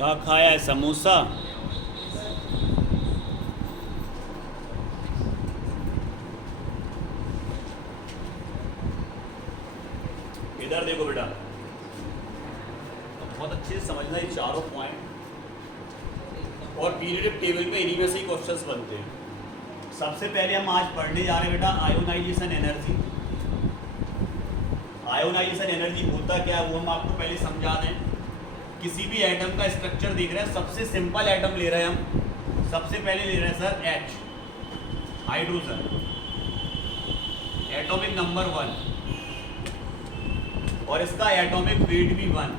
क्या खाया है? समोसा। इधर देखो बेटा, बहुत अच्छे से समझना ये चारों पॉइंट, और पीरियडिक टेबल में इन्हीं में से ही क्वेश्चंस बनते हैं। सबसे पहले हम आज पढ़ने जा रहे हैं बेटा आयोनाइजेशन एनर्जी। आयोनाइजेशन एनर्जी होता क्या है वो हम आपको पहले समझा दें। किसी भी एटम का स्ट्रक्चर देख रहे हैं, सबसे सिंपल एटम ले रहे हैं हम। सबसे पहले ले रहे हैं sir H, hydrogen, atomic number 1, और इसका एटॉमिक वेट भी 1।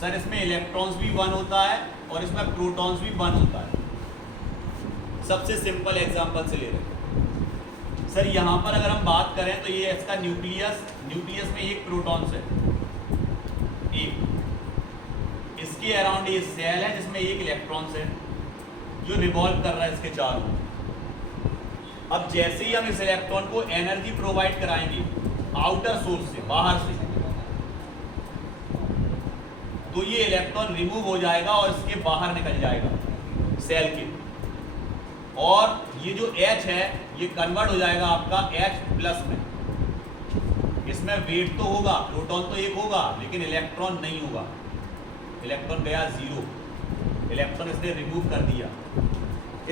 सर इसमें इलेक्ट्रॉन्स भी 1 होता है और इसमें प्रोटॉन्स भी 1 होता है। सबसे सिंपल एग्जांपल से ले रहे हैं सर, यहाँ पर अगर हम बात करें तो ये इसका न्यूक्लियस में एक प्रोटॉन्स है, एक। इसके अराउंड ये सेल है जिसमें एक इलेक्ट्रॉन्स है जो रिवॉल्व कर रहा है इसके चारों। अब जैसे ही हम इस इलेक्ट्रॉन को एनर्जी प्रोवाइड कराएंगे आउटर सोर्स से, बाहर से, तो ये इलेक्ट्रॉन रिमूव हो जाएगा और इसके बाहर निकल जाएगा सेल के। और ये जो H है ये कन्वर्ट हो जाएगा आपका H प्लस में। इसमें वेट तो होगा, प्रोटॉन तो एक होगा, लेकिन इलेक्ट्रॉन नहीं होगा। इलेक्ट्रॉन गया 0, इलेक्ट्रॉन इसने रिमूव कर दिया।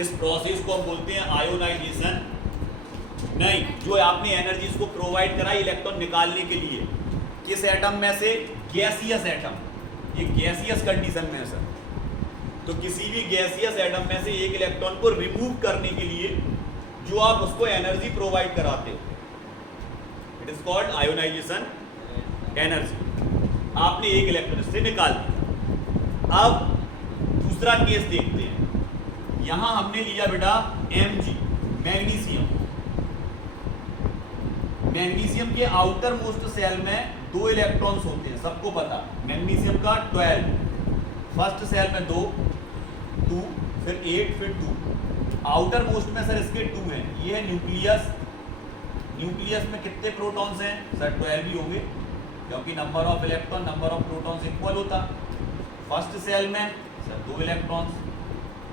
इस प्रोसेस को हम बोलते हैं आयोनाइजेशन। नहीं, जो आपने एनर्जी इसको प्रोवाइड कराई इलेक्ट्रॉन निकालने के लिए, किस एटम में से? Gaseous atom. ये गैसियस कंडीशन में है सर। तो किसी भी गैसियस एटम में से एक इलेक्ट्रॉन को रिमूव करने के लिए जो आप उसको एनर्जी प्रोवाइड कराते हो, it is called ionisation energy. आपने एक इलेक्ट्रॉन इससे निकाल दिया। अब दूसरा केस देखते हैं। यहां हमने लिया बेटा Mg, मैग्नीशियम। मैग्नीशियम के आउटर मोस्ट सेल में 2 इलेक्ट्रॉन्स होते हैं, सबको पता। मैग्नीशियम का 12, फर्स्ट सेल में 2, फिर 8, फिर 2। आउटर मोस्ट में सर इसके 2 हैं। ये है न्यूक्लियस। न्यूक्लियस में कितने प्रोटॉन्स हैं सर? 12 भी होंगे, क्योंकि number of electron number of protons equal होता। फर्स्ट सेल में सर 2 इलेक्ट्रॉन्स,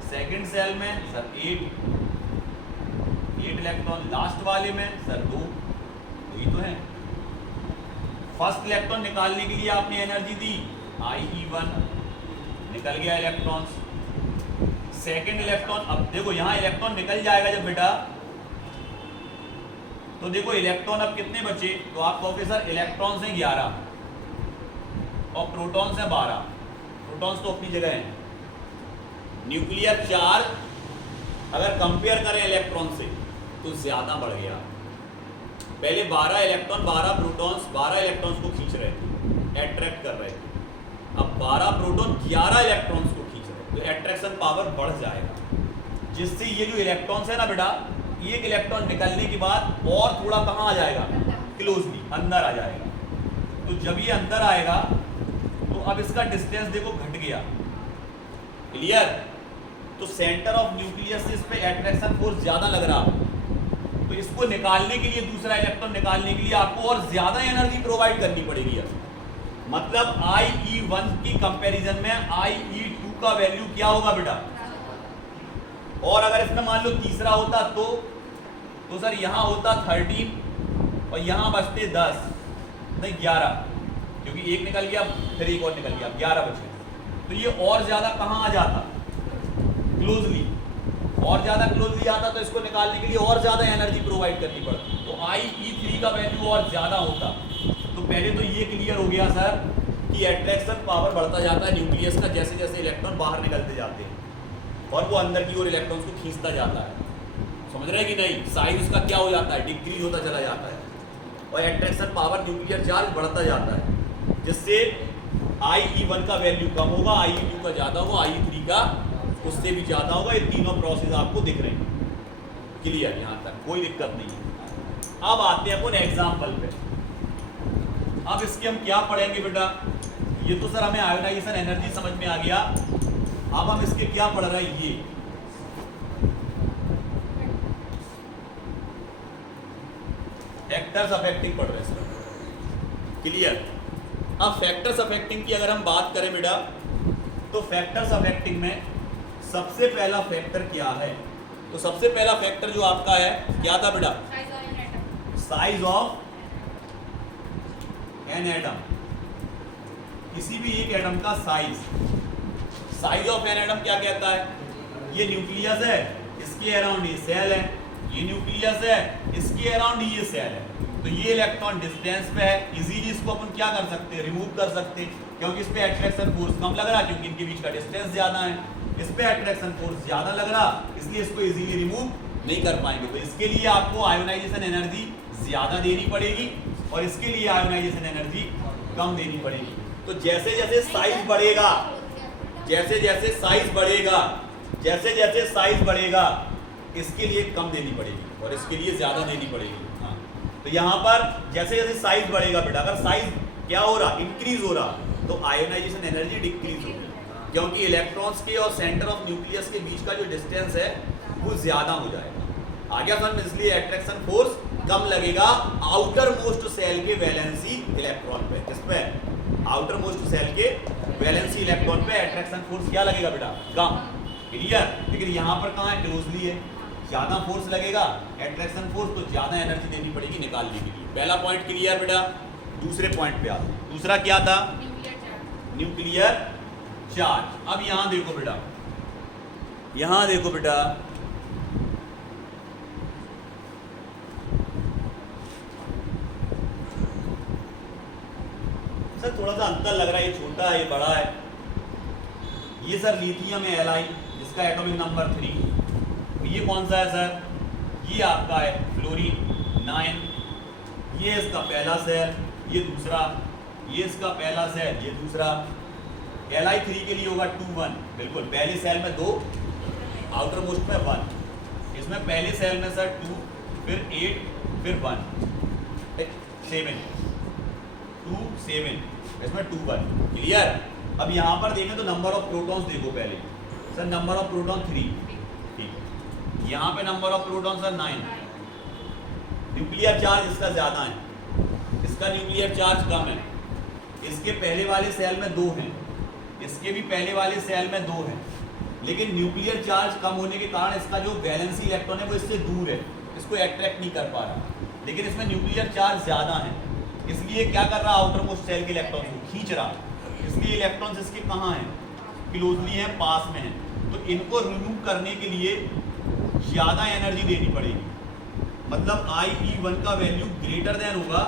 सेकंड सेल में सर 8 इलेक्ट्रॉन, लास्ट वाले में सर 2 ही तो है। फर्स्ट इलेक्ट्रॉन निकालने के लिए आपने एनर्जी दी IE1, निकल गया इलेक्ट्रॉन्स। सेकंड इलेक्ट्रॉन, अब देखो यहां इलेक्ट्रॉन निकल जाएगा जब बेटा, तो देखो इलेक्ट्रॉन अब कितने बचे? तो आप कहोगे सर इलेक्ट्रॉन्स हैं 11 और प्रोटॉन्स हैं 12। प्रोटॉन्स तो अपनी जगह हैं। न्यूक्लियर चार्ज अगर कंपेयर करें इलेक्ट्रॉन से तो ज्यादा बढ़ गया। पहले 12 इलेक्ट्रॉन 12 प्रोटॉन्स 12 इलेक्ट्रॉन्स को खींच रहे थे, अट्रैक्ट कर रहे थे। अब 12 प्रोटॉन 11 इलेक्ट्रॉन्स को खींच रहे हैं, तो अट्रैक्शन पावर बढ़ जाएगा, जिससे ये जो इलेक्ट्रॉन्स है ना बेटा, एक इलेक्ट्रॉन निकलने के बाद और थोड़ा कहाँ आ जाएगा? क्लोजली अंदर आ जाएगा। तो जब ये अंदर आएगा तो अब इसका डिस्टेंस देखो घट गया। क्लियर? तो सेंटर ऑफ न्यूक्लियस से इस पे अट्रैक्शन फोर्स ज्यादा लग रहा, तो इसको निकालने के लिए, दूसरा इलेक्ट्रॉन निकालने के लिए आपको और ज्यादा एनर्जी प्रोवाइड करनी पड़ेगी। मतलब IE1 की कंपैरिजन में IE2 का वैल्यू क्या होगा बेटा? और अगर इसमें मान लो तीसरा होता तो सर यहां होता 13 और यहां बचते 10, नहीं 11, क्योंकि एक निकल गया फिर एक और निकल गया, 11 बचे। तो ये और ज्यादा कहां आ जाता? क्लोजली। और ज्यादा क्लोजली आता तो इसको निकालने के लिए और ज्यादा एनर्जी प्रोवाइड करनी पड़ती, तो IE3 का वैल्यू और ज्यादा होता। तो पहले तो ये क्लियर हो गया सर कि अट्रैक्शन पावर बढ़ता जाता है न्यूक्लियस का, जैसे जैसे इलेक्ट्रॉन बाहर निकलते जाते हैं और वो अंदर की ओर इलेक्ट्रॉन्स को खींचता जाता है। समझ रहे हैं कि नहीं? साइज उसका क्या हो जाता है? डिक्रीज होता चला जाता है और अट्रैक्शन पावर न्यूक्लियर चार्ज बढ़ता जाता है, जिससे IE1 का वैल्यू कम होगा, IE2 का ज़्यादा होगा, IE3 का उससे भी ज़्यादा होगा। ये तीनों प्रोसेस आपको दिख रहे हैं। क्लियर? यहाँ तक कोई दिक्कत नहीं है। अब आते हैं अपन एग्जाम्पल पे। अब इसके हम क्या पढ़ेंगे बेटा? ये तो सर हमें आयोनाइजेशन एनर्जी समझ में आ गया। अब हम इसके क्या पढ़ रहे हैं? ये फैक्टर्स अफेक्टिंग पढ़ रहे हैं सर। क्लियर? अब फैक्टर्स अफेक्टिंग की अगर हम बात करें बेटा, तो फैक्टर्स अफेक्टिंग में सबसे पहला फैक्टर क्या है? तो सबसे पहला फैक्टर जो आपका है क्या था बेटा? Size of an atom. किसी भी एक एटम का size. Size of an atom क्या कहता है? ये न्यूक्लियस है, इसके अराउंड ये सेल है, ये न्यूक्लियस है, इसके अराउंड ये सेल है। तो ये इलेक्ट्रॉन डिस्टेंस पे है, इजीली इसको अपन क्या कर सकते हैं? रिमूव कर सकते हैं, क्योंकि इस पे अट्रैक्शन फोर्स कम लग रहा, क्योंकि इनके बीच का डिस्टेंस ज्यादा है। इस पे अट्रैक्शन फोर्स ज्यादा लग रहा, इसलिए इसको इजीली रिमूव नहीं कर पाएंगे। तो इसके लिए आपको आयोनाइजेशन एनर्जी ज्यादा देनी पड़ेगी और इसके लिए आयोनाइजेशन एनर्जी कम देनी पड़ेगी। तो जैसे जैसे साइज बढ़ेगा, जैसे जैसे साइज बढ़ेगा, जैसे जैसे साइज बढ़ेगा, इसके लिए कम देनी पड़ेगी और इसके लिए ज्यादा देनी पड़ेगी। हाँ, तो यहाँ पर जैसे जैसे साइज बढ़ेगा बेटा, अगर साइज क्या हो रहा? इंक्रीज हो रहा, तो आयोनाइजेशन एनर्जी डिक्रीज होगी, क्योंकि इलेक्ट्रॉन्स के और सेंटर ऑफ न्यूक्लियस के बीच का जो डिस्टेंस है वो ज्यादा हो जाएगा। आगे समझ में, इसलिए अट्रैक्शन फोर्स कम लगेगा आउटर मोस्ट सेल के वैलेंसी इलेक्ट्रॉन पे। किस पे? आउटर मोस्ट सेल के वैलेंसी इलेक्ट्रॉन पे अट्रैक्शन फोर्स क्या लगेगा बेटा? कम। क्लियर? लेकिन यहाँ पर कहाँ है? क्लोजली है, ज्यादा फोर्स लगेगा अट्रैक्शन फोर्स, तो ज्यादा एनर्जी देनी पड़ेगी निकालने के लिए। पहला पॉइंट क्लियर बेटा। दूसरे पॉइंट पे आते हैं। दूसरा क्या था? Nuclear charge. अब यहां देखो बेटा, यहां देखो बेटा, सर थोड़ा सा अंतर लग रहा है, ये छोटा है ये बड़ा है। ये सर लिथियम है Li, जिसका एटॉमिक नंबर 3। ये कौन सा है सर? ये आपका है फ्लोरीन 9। ये इसका पहला सेल, ये दूसरा, ये इसका पहला सेल, ये दूसरा। Li3 के लिए होगा 2 1, बिल्कुल। पहले सेल में 2, आउटर मोस्ट में 1। इसमें पहले सेल में सर 2, फिर 8, फिर 1, 7, 2 7, इसमें 2 1। क्लियर? अब यहाँ पर देखें तो नंबर ऑफ प्रोटॉन्स देखो पहले। सर नंबर ऑफ प्रोटॉन 3, ठीक। यहाँ पे number of proton sir 9। Nuclear charge इसका ज्यादा है, इसका न्यूक्लियर चार्ज कम है। इसके पहले वाले सेल में 2 हैं, इसके भी पहले वाले सेल में 2 हैं, लेकिन न्यूक्लियर चार्ज कम होने के कारण इसका जो वैलेंसी इलेक्ट्रॉन है वो इससे दूर है, इसको अट्रैक्ट नहीं कर पा रहा। लेकिन इसमें न्यूक्लियर चार्ज ज्यादा है, इसलिए क्या कर रहा? आउटर मोस्ट सेल के इलेक्ट्रॉन को खींच रहा, इसलिए इलेक्ट्रॉन्स इसके कहाँ हैं? क्लोजली हैं, पास में हैं। तो इनको रिमूव करने के लिए ज्यादा एनर्जी देनी पड़ेगी, मतलब IE1 का वैल्यू ग्रेटर देन होगा।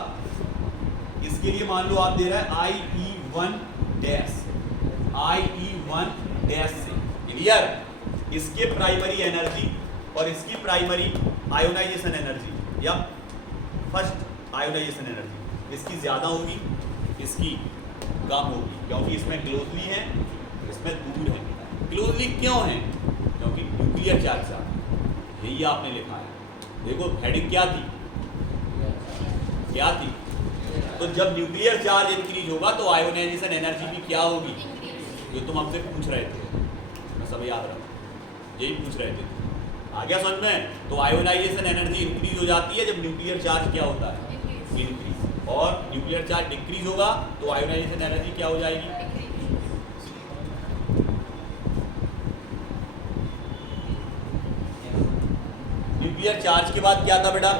इसके लिए मान लो आप दे रहा है IE1 डैश, IE1 डैश से। क्लियर? इसके प्राइमरी एनर्जी और इसकी प्राइमरी आयोनाइजेशन एनर्जी या फर्स्ट आयोनाइजेशन एनर्जी इसकी ज्यादा होगी, इसकी कम होगी, क्योंकि इसमें क्लोजली है, इसमें दूर है। क्लोजली क्यों है? क्योंकि न्यूक्लियर चार्ज ज्यादा है, यही आपने लिखा है। देखो हेडिंग क्या थी, क्या थी? तो जब न्यूक्लियर चार्ज इंक्रीज होगा तो आयोनाइजेशन एनर्जी भी क्या होगी? जो तुम हमसे पूछ रहे थे, मैं सब याद रखा, यही पूछ रहे थे। आ गया समझ में? तो आयोनाइजेशन एनर्जी इंक्रीज हो जाती है जब न्यूक्लियर चार्ज क्या होता है? इंक्रीज। और न्यूक्लियर चार्ज डिक्रीज होगा तो आयोनाइजेशन एनर्जी क्या हो जाएगी? न्यूक्लियर चार्ज के बाद क्या था बेटा?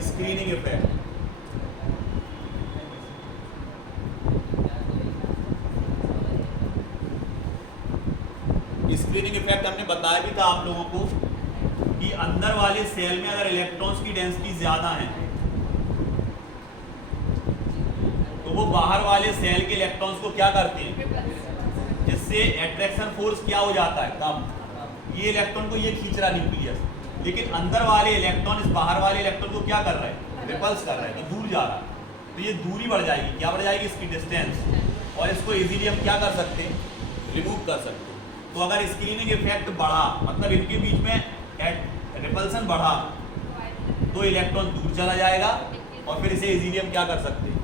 Screening effect. स्क्रीनिंग इफेक्ट हमने बताया भी था आप लोगों को कि अंदर वाले सेल में अगर इलेक्ट्रॉन्स की डेंसिटी ज्यादा है तो वो बाहर वाले सेल के इलेक्ट्रॉन्स को क्या करते हैं? जिससे अट्रैक्शन फोर्स क्या हो जाता है? कम। ये इलेक्ट्रॉन को ये खींच रहा न्यूक्लियस, लेकिन अंदर वाले इलेक्ट्रॉन इस बाहर वाले इलेक्ट्रॉन को क्या कर रहा है? रिपल्स कर रहा है, तो दूर जा रहा है। तो ये दूरी बढ़ जाएगी, क्या बढ़ जाएगी? इसकी डिस्टेंस। और इसको इजीली हम क्या कर सकते हैं? रिमूव कर सकते हैं। तो अगर स्क्रीनिंग इफेक्ट बढ़ा, मतलब इनके बीच में रिपल्सन बढ़ा, तो इलेक्ट्रॉन दूर चला जाएगा और फिर इसे इजीली हम क्या कर सकते हैं?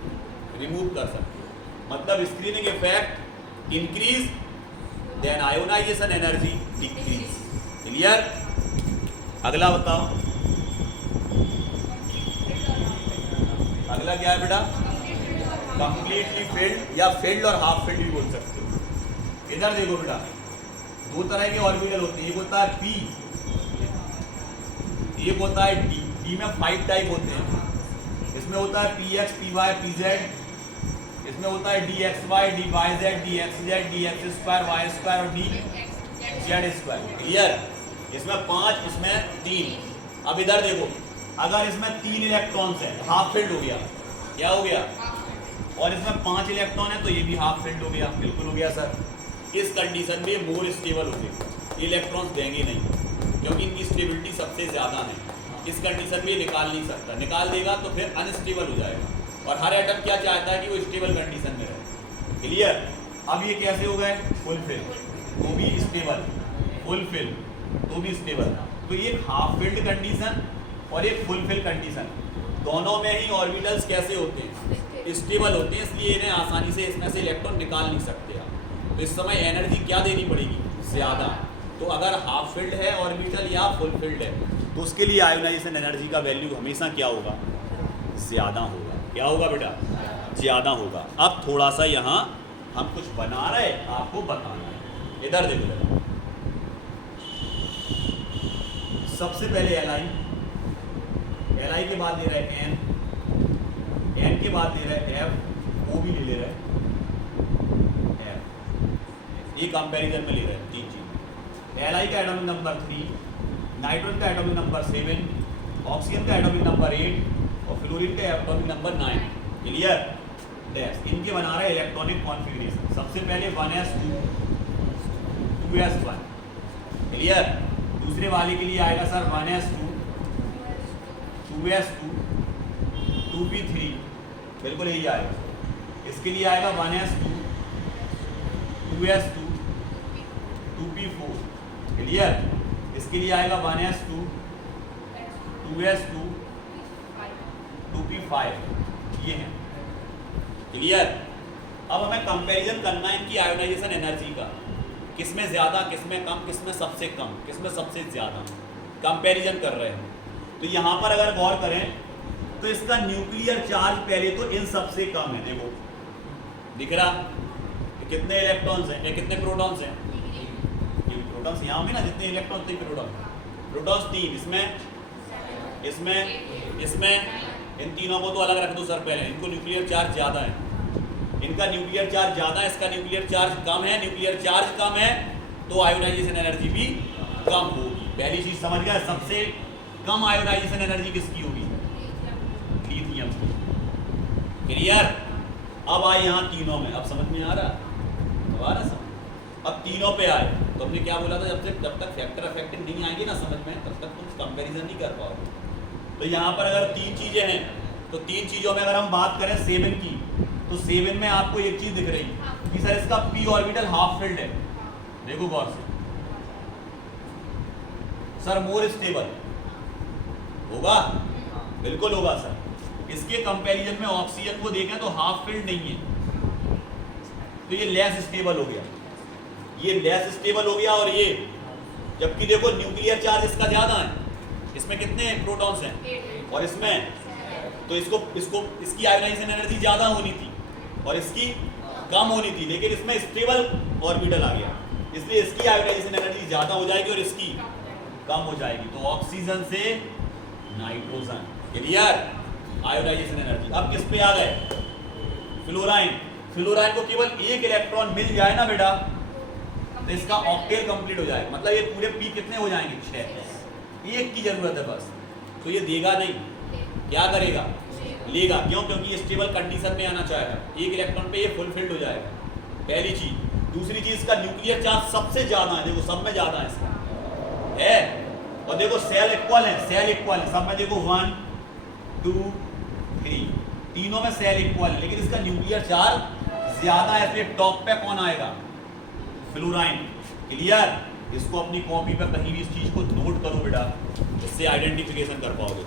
रिमूव कर सकते हैं। मतलब screening effect increase, then ionization energy decrease. Clear? अगला बताओ, अगला क्या है बेटा? कंप्लीटली फिल्ड या फिल्ड और हाफ फिल्ड भी बोल सकते हो। इधर देखो बेटा, दो तरह के ऑर्बिटल होते हैं, एक होता है p, एक होता है d। p में 5 टाइप होते हैं, इसमें होता है px, py, pz, इसमें होता है dxy, dyz, dxz, dx2, y2 और dz2। क्लियर? इसमें 5, इसमें 3। अब इधर देखो, अगर इसमें 3 इलेक्ट्रॉन्स है, हाफ फील्ड हो गया। क्या हो गया? और इसमें 5 इलेक्ट्रॉन है तो ये भी हाफ फील्ड हो गया। बिल्कुल हो गया सर। इस कंडीशन में मोर स्टेबल होते, इलेक्ट्रॉन्स देंगे नहीं क्योंकि इनकी स्टेबिलिटी सबसे ज़्यादा है। इस कंडीशन में निकाल नहीं सकता, निकाल देगा तो फिर अनस्टेबल हो जाएगा। और हर एटम क्या चाहता है कि वो स्टेबल कंडीशन में रहे। क्लियर? अब ये कैसे हो गए? फुलफिल, वो भी स्टेबल, फुलफिल तो भी स्टेबल। तो ये हाफ फील्ड कंडीशन और एक फुलफिल कंडीशन, दोनों में ही ऑर्बिटल्स कैसे होते हैं? स्टेबल होते हैं, इसलिए इन्हें आसानी से इसमें से इलेक्ट्रॉन निकाल नहीं सकते आप। तो इस समय एनर्जी क्या देनी पड़ेगी? ज़्यादा। तो अगर हाफ फील्ड है ऑर्बिटल या फुल फील्ड है तो उसके लिए आयोनाइजेशन एनर्जी का वैल्यू हमेशा क्या होगा? ज़्यादा होगा। क्या होगा बेटा? ज़्यादा होगा। अब थोड़ा सा यहाँ हम कुछ बना रहे, आपको बताना है। इधर देखो बेटा, सबसे पहले एल आई के बाद दे रहे हैं एन के बाद दे रहे हैं एफ, ओ भी ले रहे हैं एफ। ये कंपैरिजन में ले रहे हैं 3 चीज। एल आई का एटॉमिक नंबर 3, नाइट्रोजन का एटॉमिक नंबर 7, ऑक्सीजन का एटॉमिक नंबर 8 और फ्लोरीन का एटॉमिक नंबर 9। क्लियर? डैश इनके बना रहे इलेक्ट्रॉनिक कॉन्फ़िगरेशन। सबसे पहले 1s2, 2s1। क्लियर? दूसरे वाले के लिए आएगा सर 1s2, 2s2, 2p3। बिल्कुल यही आएगा। इसके लिए आएगा 1s2, 2s2, 2p4। क्लियर? इसके लिए आएगा 1s2, 2s2, 2p5। ये है। क्लियर? अब हमें कंपैरिजन करना है इनकी आयोनाइजेशन एनर्जी का, किसमें ज़्यादा, किसमें कम, किसमें सबसे कम, किसमें सबसे ज़्यादा। कंपैरिजन कर रहे हैं। तो यहाँ पर अगर गौर करें तो इसका न्यूक्लियर चार्ज पहले तो इन सबसे कम है। देखो दिख रहा कितने इलेक्ट्रॉन्स हैं, कितने प्रोटॉन्स हैं? ये प्रोटॉन्स यहाँ में ना, जितने इलेक्ट्रॉन उतने प्रोटॉन। प्रोटॉन्स 3, इसमें इन तीनों को तो अलग रख दो सर। पहले इनको न्यूक्लियर चार्ज ज़्यादा है, इनका न्यूक्लियर चार्ज ज़्यादा है, इसका न्यूक्लियर चार्ज कम है। न्यूक्लियर चार्ज कम है तो आयोनाइजेशन एनर्जी भी कम होगी। पहली चीज़ समझ गया? सबसे कम आयोनाइजेशन एनर्जी किसकी होगी? लिथियम। क्लियर? अब आए यहाँ तीनों में। अब समझ में आ रहा? अब आ रहा समझ? अब तीनों पे आए तो हमने क्या बोला था, जब तक फैक्टर इफेक्टिव नहीं आएंगे ना समझ में, तब तक तुम कंपैरिजन नहीं कर पाओगे। तो यहाँ पर अगर 3 चीज़ें हैं तो 3 चीज़ों में अगर हम बात करें 7 की, तो 7 में आपको एक चीज़ दिख रही कि सर इसका p ऑर्बिटल हाफ फील्ड है। देखो गौर से सर, मोर स्टेबल होगा। बिल्कुल होगा सर। इसके कंपैरिजन में ऑक्सीजन को देखें तो हाफ फील्ड नहीं है, तो ये लेस स्टेबल हो गया, ये लेस स्टेबल हो गया। और ये जबकि देखो न्यूक्लियर चार्ज इसका ज़्यादा है, इसमें कितने प्रोटॉन्स हैं और इसमें, तो इसकी आयोनाइजेशन एनर्जी ज़्यादा होनी थी और इसकी कम होनी थी, लेकिन इसमें स्टेबल ऑर्बिटल आ गया, इसलिए इसकी आयोनाइजेशन एनर्जी ज़्यादा हो जाएगी और इसकी कम हो जाएगी। तो ऑक्सीजन से नाइट्रोजन। क्लियर? Ionisation energy. अब किस पे आ गए? फ्लोराइन। फ्लोराइन को केवल एक इलेक्ट्रॉन मिल जाए ना बेटा तो इसका ऑक्टेल कंप्लीट हो जाएगा। मतलब ये पूरे पी कितने हो जाएंगे? 6। एक की जरूरत है बस। तो ये देगा नहीं, क्या करेगा? लेगा। क्यों? क्योंकि ये स्टेबल कंडीशन में आना चाहेगा। एक इलेक्ट्रॉन पे ये फुल फिल्ड हो जाएगा, पहली चीज। दूसरी चीज, इसका न्यूक्लियर चार्ज सबसे ज्यादा है। देखो सब में ज्यादा है इसका है। और देखो सेल इक्वल है, सेल इक्वल है सब में। देखो 1 2 3 तीनों में सेल इक्वल है, लेकिन इसका न्यूक्लियर चार्ज ज्यादा है। इसलिए टॉप पे कौन आएगा? फ्लोराइन। क्लियर? इसको अपनी कॉपी पे कहीं भी इस चीज को नोट करो बेटा, इससे आइडेंटिफिकेशन कर पाओगे।